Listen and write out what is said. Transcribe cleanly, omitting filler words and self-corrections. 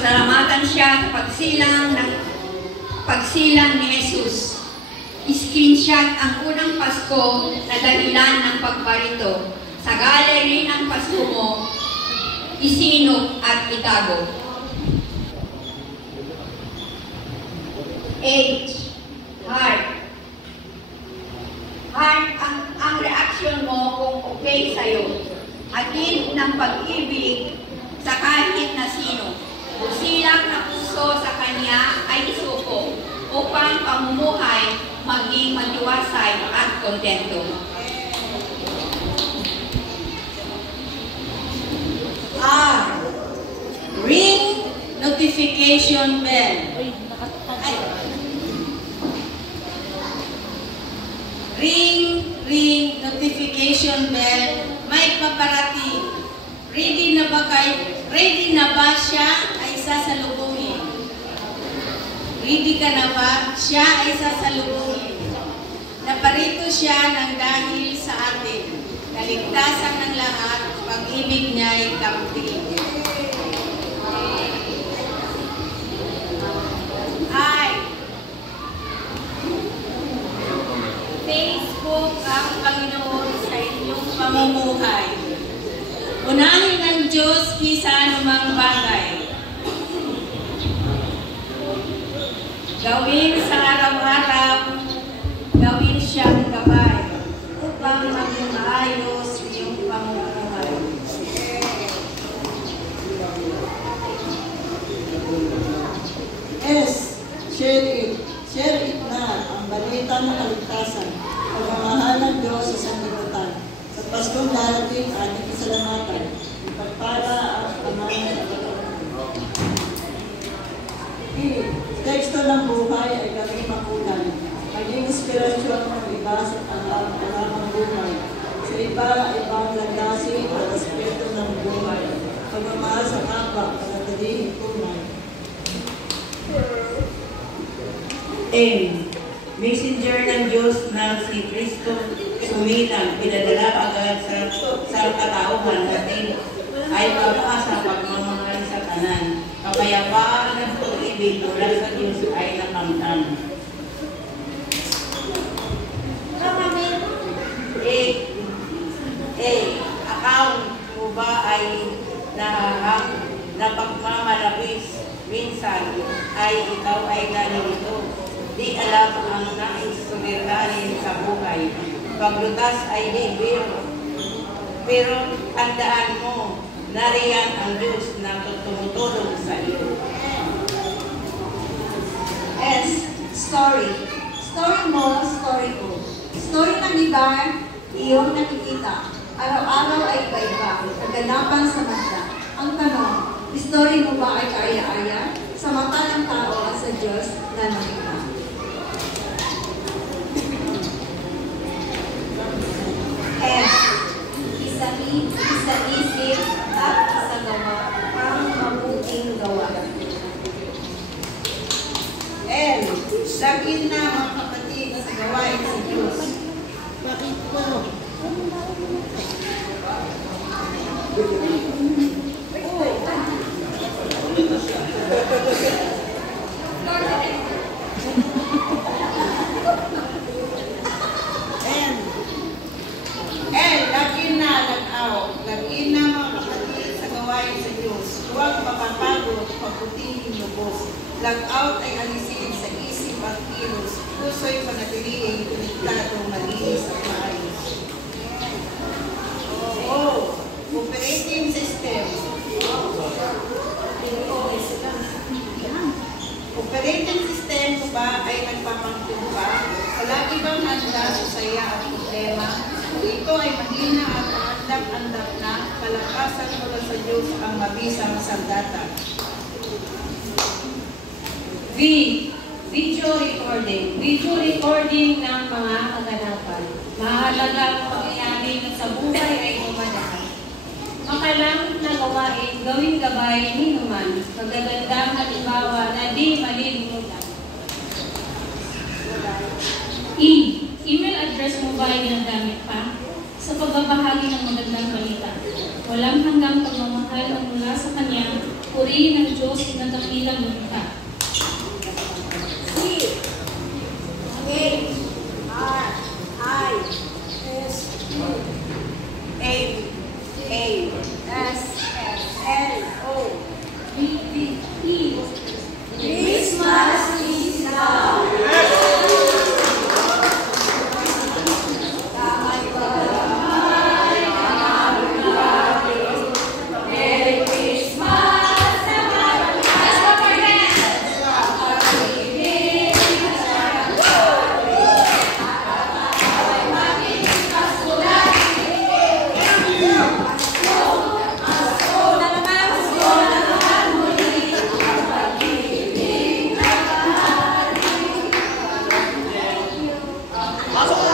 Pasalamatan siya sa pagsilang ni Jesus. Screenshot ang unang Pasko na dahilan ng pagbarito. Sa gallery ng Pasko mo, isinok at itago. H. Heart. Heart ang reaksyon mo kung okay sa'yo. Hatid ng pag-ibig sa kahit na sino. Busilak na puso sa kanya ay isuko upang pamumuhay maging matiwasay at kontento. R. Ring notification bell. Ring notification bell. May paparating. Ready na ba siya ay sasalubungin? Ready ka na ba? Siya ay sasalubungin. Naparito siya ng dahil sa atin. Kaligtasan ng lahat, pag-ibig niya ay kampi. I. Facebook ang Panginoon sa inyong pamumuhay. Unahin ng Diyos kisa anumang bagay. Gawin sa araw-araw, gawin siyang gabay upang maging maayos iyong pamumuhay. S. Share it na ang balita ng kaligtasan. Pagmamahal ng Diyos sa sanlibutan. Sa Paskong darating, ating kasalamatan. Ipagpala at pamanan at pagkakas. P. Teksto ng buhay ay gawing makunan. Maging inspirasyon ng iba sa alamang buhay. Sa iba-ibang landasin at aspeto ng buhay. Pagmamahal sa kapwa, panatilihin tunay. M. Messenger ng Diyos na si Kristo sumilang, pinadala agad sa katauhan natin ay pag-asa pagmamahal sa kanan. Kapayapaan ng pag-ibig mula sa Diyos ay nakamtan. Account mo ba ay napagmamalabis? Minsan ay ikaw ay nalilito. Di alam ang nais suliranin sa buhay. Paglutas ay di biro. Pero tandaan mo, nariyan ang Diyos na tumutulong sa iyo. S. Story. Story mo, story ko. Story ng iba, iyong nakikita. Araw-araw ay iba-iba. Kaganapan sa mata. Ang tanong, story mo ba ay kaaya-aya? Sa mata ng tao at sa Diyos na nakita. S. Isa-isip at isagawa ang mabuting gawa. L. Lagin na ang kapatid sa gawain sa Diyos. Bakit po? Lagin na mga kapatid sa gawain sa Diyos. Huwag mapapagod, pagputihin lubos. Lag-out ay alisin sa isip at kilos. Puso'y panatilihin, konektado, malinis at maayos. Operating system. Operating system ko ba ay nagpapangkin ba? Palagi bang handa sa saya at problema? Ito ay mahina at andap-andap na kalakasan mula sa Diyos ang mabisang sandata. V. Video recording. Video recording ng mga kaganapan. Mahalaga ang pangyayari na sa buhay ay dumadaan. Makalang na gawain, gawing gabay ni naman. Magagandang halimbawa na di malilimutan. E. Email address mo ba ay ginagamit pa? Sa pagbabahagi ng magandang balita. Walang hanggang pagmamahal ang mula sa Kanya Purihin ang Diyos na dakilang lumikha. Christmas is now. Pasok